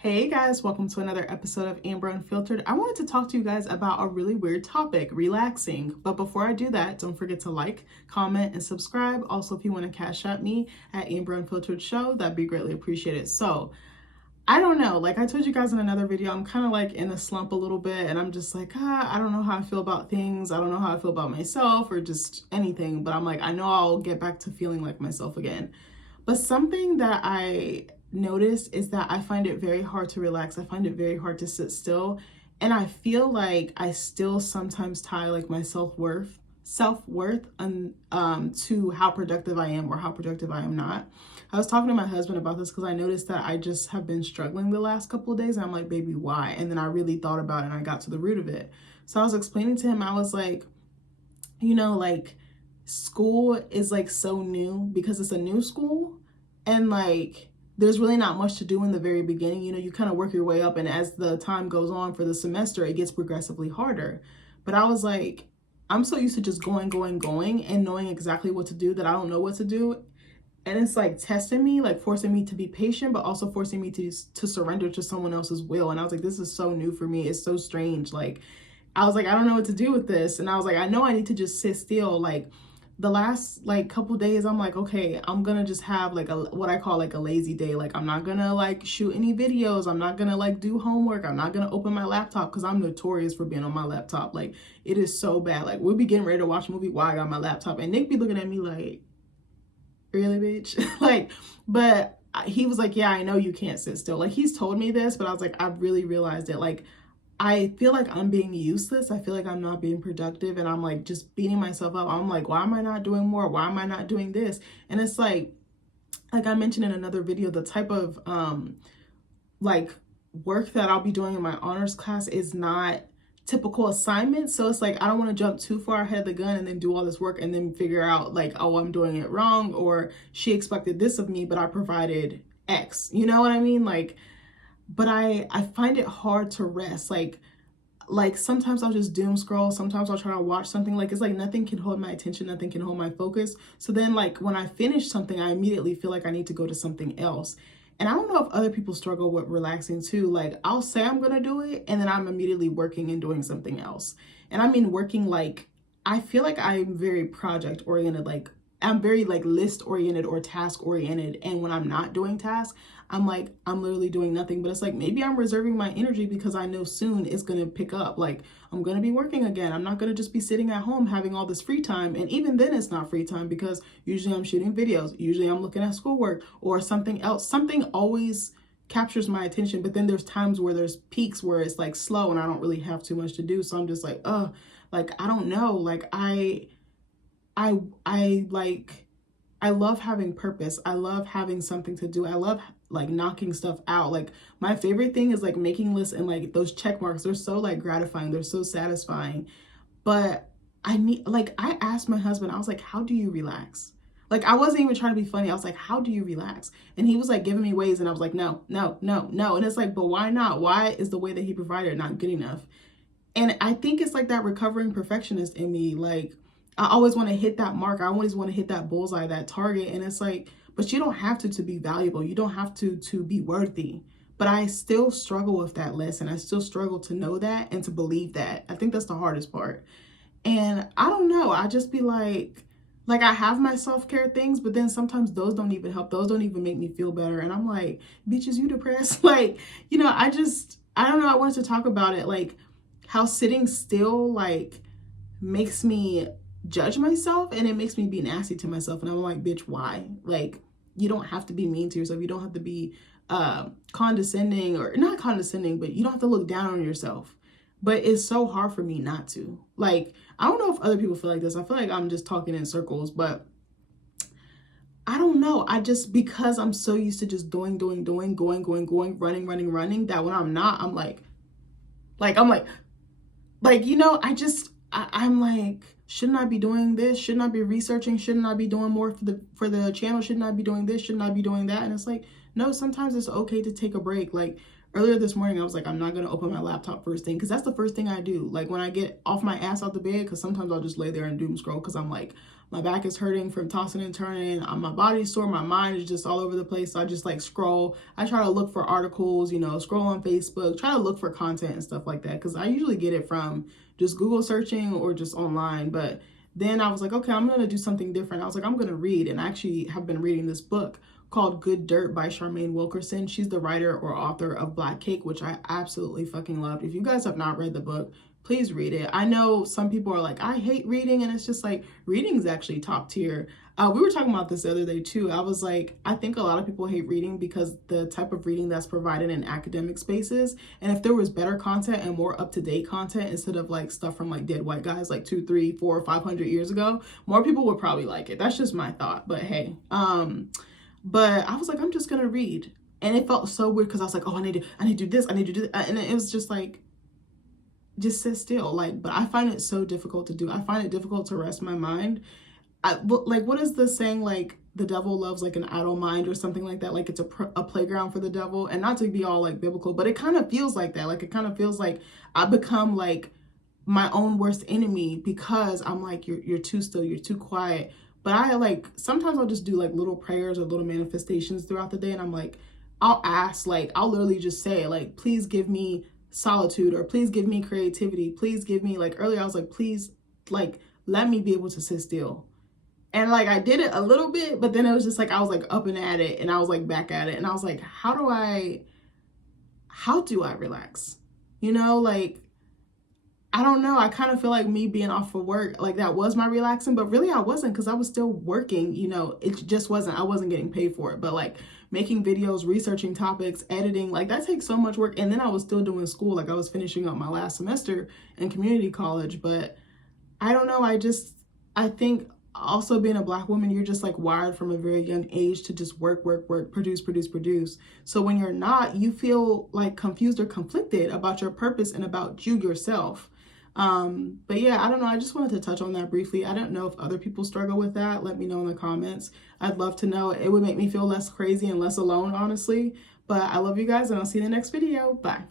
Hey guys, welcome to another episode of Amber Unfiltered. I wanted to talk to you guys about a really weird topic, relaxing. But before I do that, don't forget to like, comment, and subscribe. Also, if you want to cash at me at AmberUnfilteredShow, that'd be greatly appreciated. So, I don't know, like I told you guys in another video, I'm kind of like in a slump a little bit and I'm just like, I don't know how I feel about things. I don't know how I feel about myself or just anything. But I'm like, I know I'll get back to feeling like myself again. But something that I noticed is that I find it very hard to relax. I find it very hard to sit still. And I feel like I still sometimes tie like my self-worth to how productive I am or how productive I am not. I was talking to my husband about this because I noticed that I just have been struggling the last couple of days. And I'm like, baby, why? And then I really thought about it and I got to the root of it. So I was explaining to him, I was like, like school is like so new because it's a new school and like there's really not much to do in the very beginning. You kind of work your way up, and as the time goes on for the semester, it gets progressively harder. But I was like, I'm so used to just going and knowing exactly what to do that I don't know what to do. And it's like testing me, like forcing me to be patient, but also forcing me to surrender to someone else's will. And I was like, this is so new for me. It's so strange. Like, I was like, I don't know what to do with this. And I was like, I know I need to just sit still. Like the last like couple days, I'm like, okay, I'm gonna just have like what I call like a lazy day. Like I'm not gonna like shoot any videos. I'm not gonna like do homework. I'm not gonna open my laptop because I'm notorious for being on my laptop. Like it is so bad. Like we'll be getting ready to watch a movie while I got my laptop, and Nick be looking at me like, really, bitch? Like, but he was like, yeah, I know you can't sit still. Like he's told me this, but I was like, I really realized it. Like I feel like I'm being useless. I feel like I'm not being productive, and I'm like just beating myself up. I'm like, why am I not doing more? Why am I not doing this? And it's like I mentioned in another video, the type of like work that I'll be doing in my honors class is not typical assignments. So it's like I don't want to jump too far ahead of the gun and then do all this work and then figure out like, oh, I'm doing it wrong, or she expected this of me, but I provided X. You know what I mean? Like, but I find it hard to rest. Like sometimes I'll just doom scroll. Sometimes I'll try to watch something. Like it's like nothing can hold my attention. Nothing can hold my focus. So then like when I finish something, I immediately feel like I need to go to something else. And I don't know if other people struggle with relaxing too. Like I'll say I'm going to do it and then I'm immediately working and doing something else. And I mean working, like I feel like I'm very project oriented. Like I'm very like list oriented or task oriented. And when I'm not doing tasks, I'm like, I'm literally doing nothing. But it's like, maybe I'm reserving my energy because I know soon it's going to pick up. Like I'm going to be working again. I'm not going to just be sitting at home having all this free time. And even then it's not free time because usually I'm shooting videos. Usually I'm looking at schoolwork or something else. Something always captures my attention. But then there's times where there's peaks where it's like slow and I don't really have too much to do. So I'm just like, like, I don't know. Like I love having purpose. I love having something to do. I love like knocking stuff out. Like my favorite thing is like making lists and like those check marks. They're so like gratifying. They're so satisfying. But I asked my husband, I was like, how do you relax? Like I wasn't even trying to be funny. I was like, how do you relax? And he was like giving me ways and I was like, no. And it's like, but why not? Why is the way that he provided not good enough? And I think it's like that recovering perfectionist in me. Like I always want to hit that mark. I always want to hit that bullseye, that target. And it's like, but you don't have to be valuable. You don't have to be worthy. But I still struggle with that lesson. I still struggle to know that and to believe that. I think that's the hardest part. And I don't know. I just be like I have my self-care things, but then sometimes those don't even help. Those don't even make me feel better. And I'm like, bitches, you depressed? Like, I don't know. I wanted to talk about it. Like how sitting still like makes me judge myself and it makes me be nasty to myself. And I'm like, bitch, why? Like, you don't have to be mean to yourself. You don't have to be condescending, or not condescending, but you don't have to look down on yourself. But it's so hard for me not to. Like, I don't know if other people feel like this. I feel like I'm just talking in circles, but I don't know. Because I'm so used to just doing, going, running, that when I'm not, I'm like, I'm like, shouldn't I be doing this? Shouldn't I be researching? Shouldn't I be doing more for the channel? Shouldn't I be doing this? Shouldn't I be doing that? And it's like, no, sometimes it's okay to take a break. Like Earlier this morning, I was like, I'm not going to open my laptop first thing, because that's the first thing I do. Like when I get off my ass out the bed, because sometimes I'll just lay there and doom scroll because I'm like, my back is hurting from tossing and turning. My body's sore. My mind is just all over the place. So I just like scroll. I try to look for articles, you know, scroll on Facebook, try to look for content and stuff like that, because I usually get it from just Google searching or just online. But then I was like, okay, I'm going to do something different. I was like, I'm going to read. And I actually have been reading this book called Good Dirt by Charmaine Wilkerson. She's the writer or author of Black Cake, which I absolutely fucking loved. If you guys have not read the book, please read it. I know some people are like, I hate reading, and it's just like, reading is actually top tier. We were talking about this the other day too. I was like, I think a lot of people hate reading because the type of reading that's provided in academic spaces. And if there was better content and more up-to-date content instead of like stuff from like dead white guys like 200, 300, 400, 500 years ago, more people would probably like it. That's just my thought. But hey, but I was like, I'm just gonna read. And it felt so weird because I was like, oh, I need to do this, I need to do that. And it was just like, just sit still. Like, but I find it so difficult to do. I find it difficult to rest my mind. Like, what is the saying? Like, the devil loves like an idle mind or something like that. Like it's a playground for the devil. And not to be all like biblical, but it kind of feels like that. Like, it kind of feels like I become like my own worst enemy because I'm like, you're too still, you're too quiet. But I like, sometimes I'll just do like little prayers or little manifestations throughout the day. And I'm like, I'll ask, like, I'll literally just say like, please give me solitude, or please give me creativity. Please give me, like earlier I was like, please, like, let me be able to sit still. And like, I did it a little bit, but then it was just like, I was like up and at it, and I was like back at it. And I was like, how do I relax? You know, like, I don't know. I kind of feel like me being off of work, like that was my relaxing, but really I wasn't, because I was still working, you know, it just wasn't, I wasn't getting paid for it. But like making videos, researching topics, editing, like that takes so much work. And then I was still doing school. Like I was finishing up my last semester in community college, but I don't know. I think also being a Black woman, you're just like wired from a very young age to just work, produce. So when you're not, you feel like confused or conflicted about your purpose and about you yourself. But yeah, I don't know. I just wanted to touch on that briefly. I don't know if other people struggle with that. Let me know in the comments. I'd love to know. It would make me feel less crazy and less alone, honestly. But I love you guys, and I'll see you in the next video. Bye.